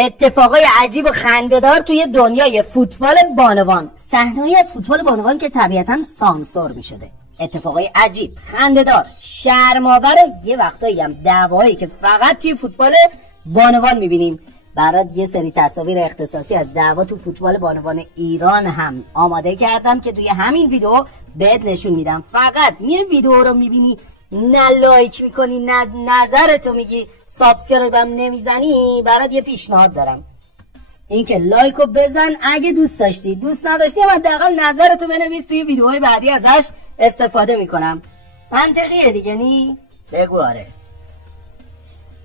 اتفاقای عجیب و خنده‌دار توی دنیای فوتبال بانوان. صحنه‌ای از فوتبال بانوان که طبیعتاً سانسور می‌شده. اتفاقای عجیب، خنده‌دار، شرم‌آور، یه وقتایی هم دعوایی که فقط توی فوتبال بانوان می‌بینیم. برات یه سری تصاویر اختصاصی از دعوا تو فوتبال بانوان ایران هم آماده کردم که توی همین ویدیو بهت نشون میدم. فقط یه ویدیو رو می‌بینی، نه لایک میکنی، نه نظرتو میگی، سابسکرایب هم نمیزنی، برات یه پیشنهاد دارم. اینکه لایکو بزن اگه دوست داشتی، دوست نداشتی هم حداقل نظرتو بنویس، توی ویدیوهای بعدی ازش استفاده میکنم. منطقیه دیگه نیست؟ بگو آره.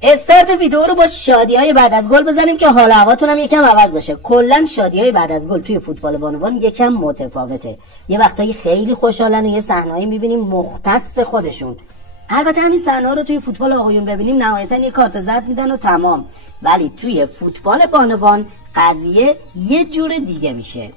استارت ویدیو رو با شادی‌های بعد از گل بزنیم که حال هواتون هم یکم عوض بشه. کلا شادی‌های بعد از گل توی فوتبال بانوان یکم متفاوته. یه وقتایی خیلی خوشحالن و یه صحنه‌ای می‌بینیم مختص خودشون. البته همین صحنه‌ها رو توی فوتبال آقایون ببینیم نهایتاً یه کارت زرد میدن و تمام. ولی توی فوتبال بانوان قضیه یه جور دیگه میشه.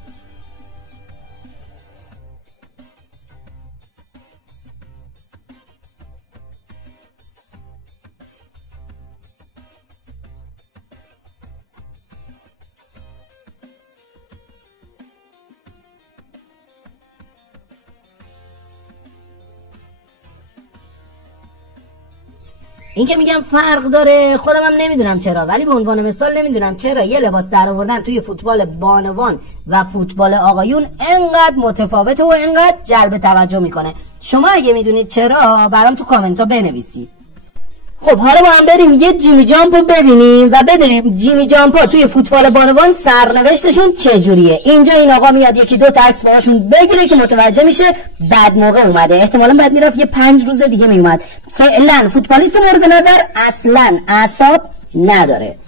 این که میگم فرق داره، خودم هم نمیدونم چرا، ولی به عنوان مثال نمیدونم چرا یه لباس در آوردن توی فوتبال بانوان و فوتبال آقایون انقدر متفاوته و انقدر جلب توجه میکنه. شما اگه میدونید چرا برام تو کامنت ها بنویسید. خب حالا با هم بریم یه جیمی جامپ رو ببینیم و بدونیم جیمی جامپ ها توی فوتبال بانوان سرنوشتشون چجوریه. اینجا این آقا میاد یکی دو تا عکس باهاشون بگیره که متوجه میشه بعد موقع اومده، احتمالاً بعد میرفت یه 5 روز دیگه میومد. فعلا فوتبالیست مورد نظر اصلا اعصاب نداره.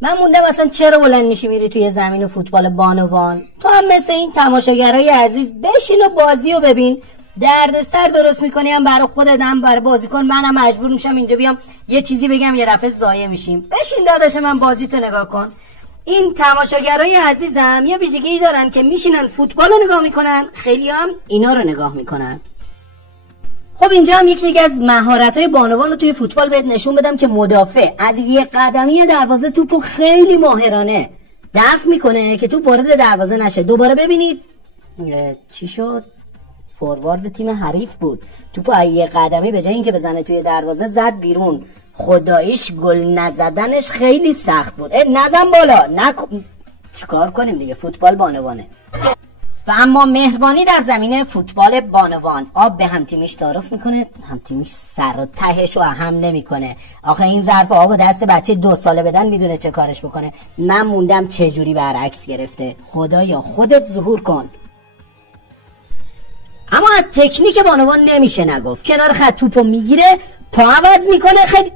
من موندم اصلا چرا بلند میشی میری توی زمین فوتبال بانوان؟ تو هم مثل این تماشاگرای عزیز بشین و بازی رو ببین. دردسر درست میکنی هم برای خودت هم برای بازیکن. منم مجبور میشم اینجا بیام یه چیزی بگم یه دفعه ضایع میشیم. بشین داداش من بازی تو نگاه کن. این تماشاگرای عزیزم یه ویژگی دارن که میشینن فوتبال رو نگاه میکنن، خیلی هم اینا رو نگاه میکنن. خب اینجا هم یکی دیگه از مهارت‌های بانوان رو توی فوتبال بهت نشون بدم که مدافع از یه قدمی دروازه توپو خیلی ماهرانه دفع میکنه که توپ وارد دروازه نشه. دوباره ببینید چی شد؟ فوروارد تیم حریف بود، توپو یه قدمی به جای اینکه بزنه توی دروازه زد بیرون. خداییش گل نزدنش خیلی سخت بود. نزن بالا، چیکار کنیم دیگه، فوتبال بانوانه. و اما مهربانی در زمینه فوتبال بانوان، آب به همتیمیش تعارف میکنه، همتیمیش سر و تهش رو هم نمیکنه. آخه این ظرف آب دست بچه 2 ساله بدن میدونه چه کارش بکنه. من موندم چه جوری برعکس گرفته. خدایا خودت ظهور کن. اما از تکنیک بانوان نمیشه نگفت. کنار خط توپو میگیره، پا عوض میکنه، خیلی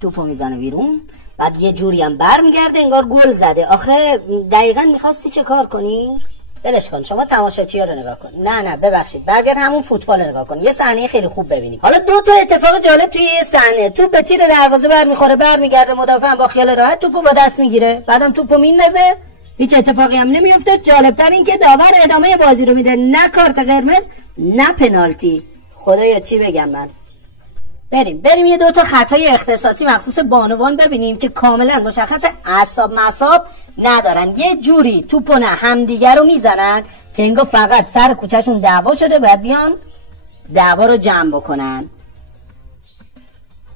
توپو میزنه بیرون، بعد یه جوری هم برمیگرده انگار گل زده. آخه دقیقاً میخواستی چه کار کنی؟ بلش کن، شما تماشاچی‌ها رو نگاه کن. نه ببخشید، برگرد همون فوتبال رو نگاه کن. یه صحنه خیلی خوب ببینیم. حالا 2 تا اتفاق جالب توی یه صحنه. توپ به تیر دروازه برمیخوره، برمیگرده، مدافع هم با خیال راحت توپو با دست میگیره، بعدم توپو میندازه، هیچ اتفاقی هم نمیفته. جالبتر این که داور ادامه بازی رو میده، نه کارت قرمز نه پنالتی. خدایا چی بگم من. بریم یه 2 تا خطای اختصاصی مخصوص بانوان ببینیم که کاملا مشخص اعصاب ندارن. یه جوری توپو نه همدیگه رو میزنن که انگار فقط سر کوچهشون دعوا شده، باید بیان دعوا رو جمع بکنن.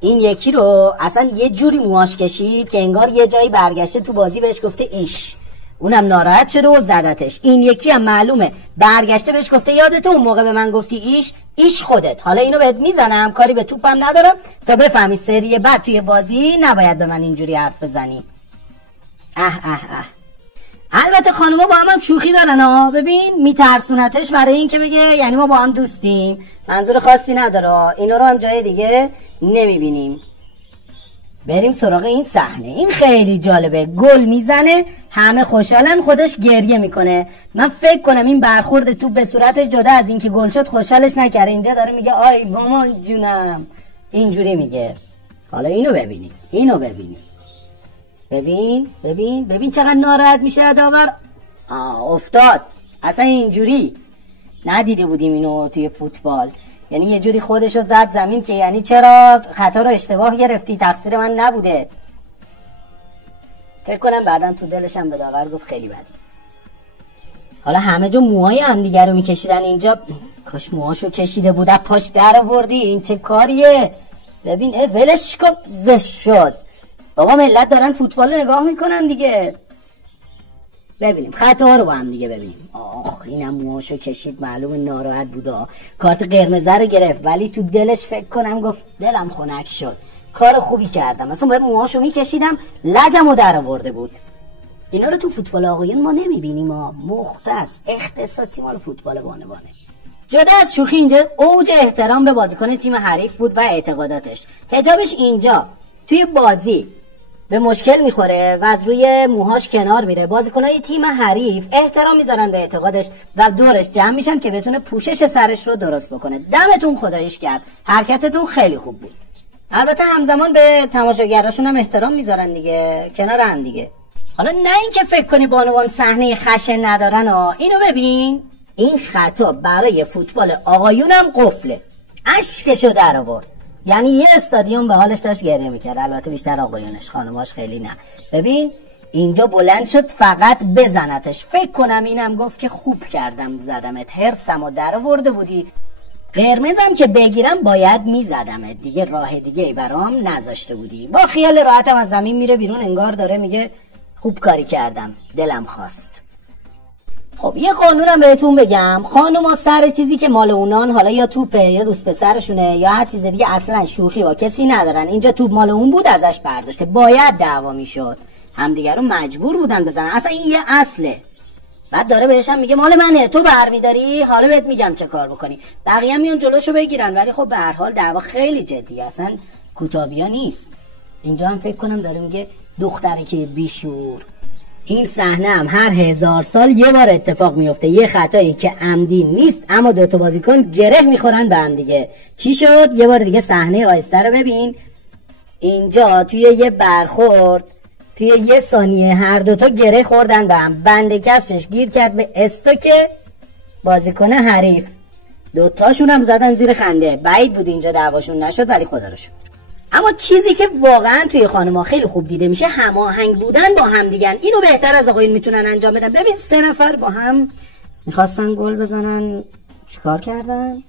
این یکی رو اصلا یه جوری موهاش کشید که انگار یه جایی برگشته تو بازی بهش گفته ایش، اونم ناراحت شده و زدتش. این یکی هم معلومه برگشته بهش گفته یادته اون موقع به من گفتی ایش خودت. حالا اینو بهت میزنم، کاری به توپم ندارم، تا بفهمی سری بعد توی بازی نباید به من اینجوری حرف بزنی. البته خانوما با هم شوخی دارن ها. ببین میترسونتش برای این که بگه یعنی ما با هم دوستیم، منظور خاصی نداره. اینا رو هم جای دیگه نمیبینیم. بریم سراغ این صحنه. این خیلی جالبه. گل میزنه، همه خوشحالن، خودش گریه میکنه. من فکر کنم این برخورد تو به صورت جدا از اینکه گل شد خوشحالش نکرده. اینجا داره میگه آی مامان جونم، اینجوری میگه. حالا اینو ببینید. ببین چقدر ناراحت میشه داور. افتاد. اصلا اینجوری ندیده بودیم اینو توی فوتبال. یعنی یه جوری خودشو زد زمین که یعنی چرا خطا رو اشتباه گرفتی، تقصیر من نبوده. فکر کنم بعداً تو دلش هم به داور گفت خیلی بده. حالا همه جو موهای هم دیگه رو میکشیدن، اینجا کاش موهاشو کشیده بود پاش در آوردی. این چه کاریه؟ ببین ولش کن، زشت شد. بابا ملت دارن فوتبال نگاه میکنن دیگه. ببینیم خطا رو با هم دیگه ببینیم. آخ اینم موهاشو کشید، معلوم ناراحت بودا، کارت قرمز رو گرفت، ولی تو دلش فکر کنم گفت دلم خنک شد، کار خوبی کردم، مثلا باید موهاشو میکشیدم لجمو در آورده بود. اینا رو تو فوتبال آقایون ما نمیبینیم، ما مختص اختصاصی مال فوتبال بانوانه. جدا از شوخی، اینجا اوج احترام به بازیکن تیم حریف بود و اعتقاداتش. حجابش اینجا توی بازی به مشکل میخوره و از روی موهاش کنار میره. بازیکنای تیم حریف احترام میذارن به اعتقادش و دورش جمع میشن که بتونه پوشش سرش رو درست بکنه. دمتون خداییش گرم، حرکتتون خیلی خوب بود. البته همزمان به تماشاگراشون هم احترام میذارن دیگه، کنار هم دیگه. حالا نه اینکه فکر کنی بانوان صحنه خشن ندارن اینو ببین، این خطا برای فوتبال آقایون هم قفله. اشکشو در آورد، یعنی یه استادیوم به حالش داشت گریه میکرد. البته بیشتر آقایونش، خانماش خیلی نه. ببین اینجا بلند شد فقط بزنتش. فکر کنم اینم گفت که خوب کردم زدمت، حرصمو در آورده بودی، قرمزم که بگیرم باید میزدمت دیگه، راه دیگه ای برام نذاشته بودی. با خیال راحتم از زمین میره بیرون، انگار داره میگه خوب کاری کردم، دلم خواست. خب یه قانونم بهتون بگم، خانوما سر چیزی که مال اونان، حالا یا توپه یا دوست پسرشونه یا هر چیز دیگه، اصلا شوخی با کسی ندارن. اینجا توپ مال اون بود، ازش برداشته، باید دعوا میشد، همدیگه رو مجبور بودن بزنن، اصلا این یه اصله. بعد داره بهش هم میگه مال منه، تو برمیداری، حالا بهت میگم چه کار بکنی. بقیه میان جلوشو بگیرن، ولی خب به هر حال دعوا خیلی جدیه، اصلا کوتابیا نیست. اینجا هم فکر کنم داره میگه دختری که بیشور. این صحنه هم هر 1000 سال یه بار اتفاق میفته، یه خطایی که عمدی نیست اما دوتا بازیکن گره میخورن به هم دیگه. چی شد؟ یه بار دیگه صحنه آیسته رو ببین. اینجا توی یه برخورد توی یه ثانیه هر دوتا گره خوردن به هم، بند کفشش گیر کرد به استوک بازیکن حریف، دوتاشون هم زدن زیر خنده. بعید بود اینجا دعواشون نشد، ولی خدا رو شکر. اما چیزی که واقعا توی خانم‌ها خیلی خوب دیده میشه، هماهنگ بودن با هم دیگن. اینو بهتر از آقایون میتونن انجام بدن. ببین 3 نفر با هم میخواستن گل بزنن، چیکار کردن؟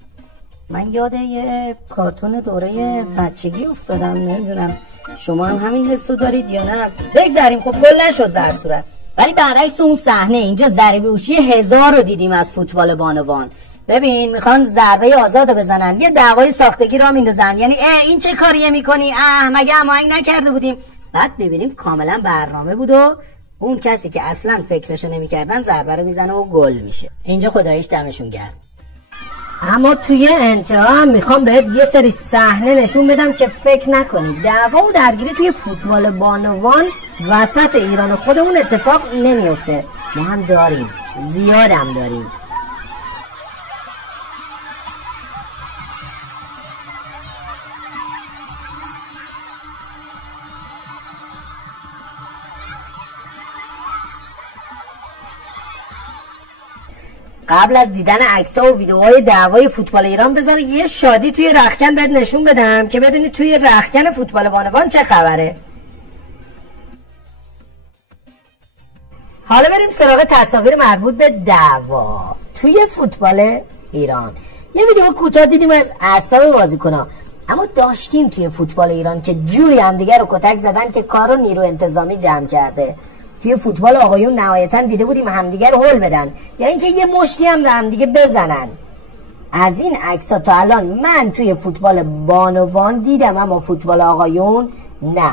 من یاد یه کارتون دوره بچگی افتادم، نمیدونم شما هم همین حسو دارید یا نه. بگذاریم، خب گل نشد در صورت. ولی برعکس اون صحنه اینجا ضربه اوشی 1000 رو دیدیم از فوتبال بانوان. ببین میخوان ضربه آزادو بزنن، یه دعوای ساختگی را میندازن، یعنی این چه کاریه میکنی، مگه هماهنگ نکرده بودیم؟ بعد ببینیم کاملا برنامه بود و اون کسی که اصلا فکرشو نمیکردن ضربه رو میزنه و گل میشه. اینجا خداییش دمشون گرم. اما توی انتها هم میخوام بهت یه سری صحنه نشون بدم که فکر نکنی دعوا و درگیری توی فوتبال بانوان وسط ایران خودمون اتفاق نمیفته. ما هم داریم، زیادم داریم. قبل از دیدن عکس‌ها و ویدیوهای دعوای فوتبال ایران بذار یه شادی توی رختکن بهت نشون بدم که بدونی توی رختکن فوتبال بانوان چه خبره. حالا بریم سراغ تصاویر مربوط به دعوا توی فوتبال ایران. یه ویدیو کوتاه دیدیم از اعصاب بازیکن‌ها، اما داشتیم توی فوتبال ایران که جوری همدیگه رو کتک زدن که کارو نیرو انتظامی جمع کرده. توی فوتبال آقایون نهایتاً دیده بودیم همدیگه رو هول بدن یا اینکه یه مشتی هم به همدیگه بزنن. از این عکس‌ها تا الان من توی فوتبال بانوان دیدم، اما فوتبال آقایون نه.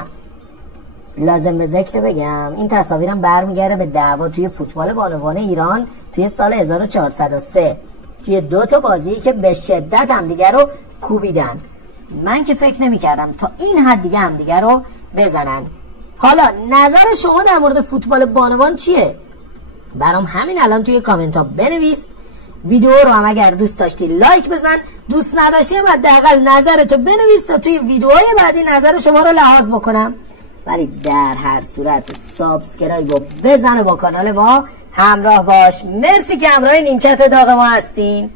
لازم به ذکر بگم این تصاویرم برمیگرده به دعوا توی فوتبال بانوان ایران توی سال 1403 توی 2 تا بازی که به شدت همدیگه رو کوبیدن. من که فکر نمی‌کردم تا این حد دیگه همدیگه رو بزنن. حالا نظر شما در مورد فوتبال بانوان چیه؟ برام همین الان توی کامنت ها بنویس. ویدیو رو هم اگر دوست داشتی لایک بزن، دوست نداشتی هم حداقل نظرتو بنویس تا توی ویدیوهای بعدی نظر شما رو لحاظ بکنم. ولی در هر صورت سابسکرایب رو بزن و با کانال ما همراه باش. مرسی که همراه نیمکت داغ ما هستین.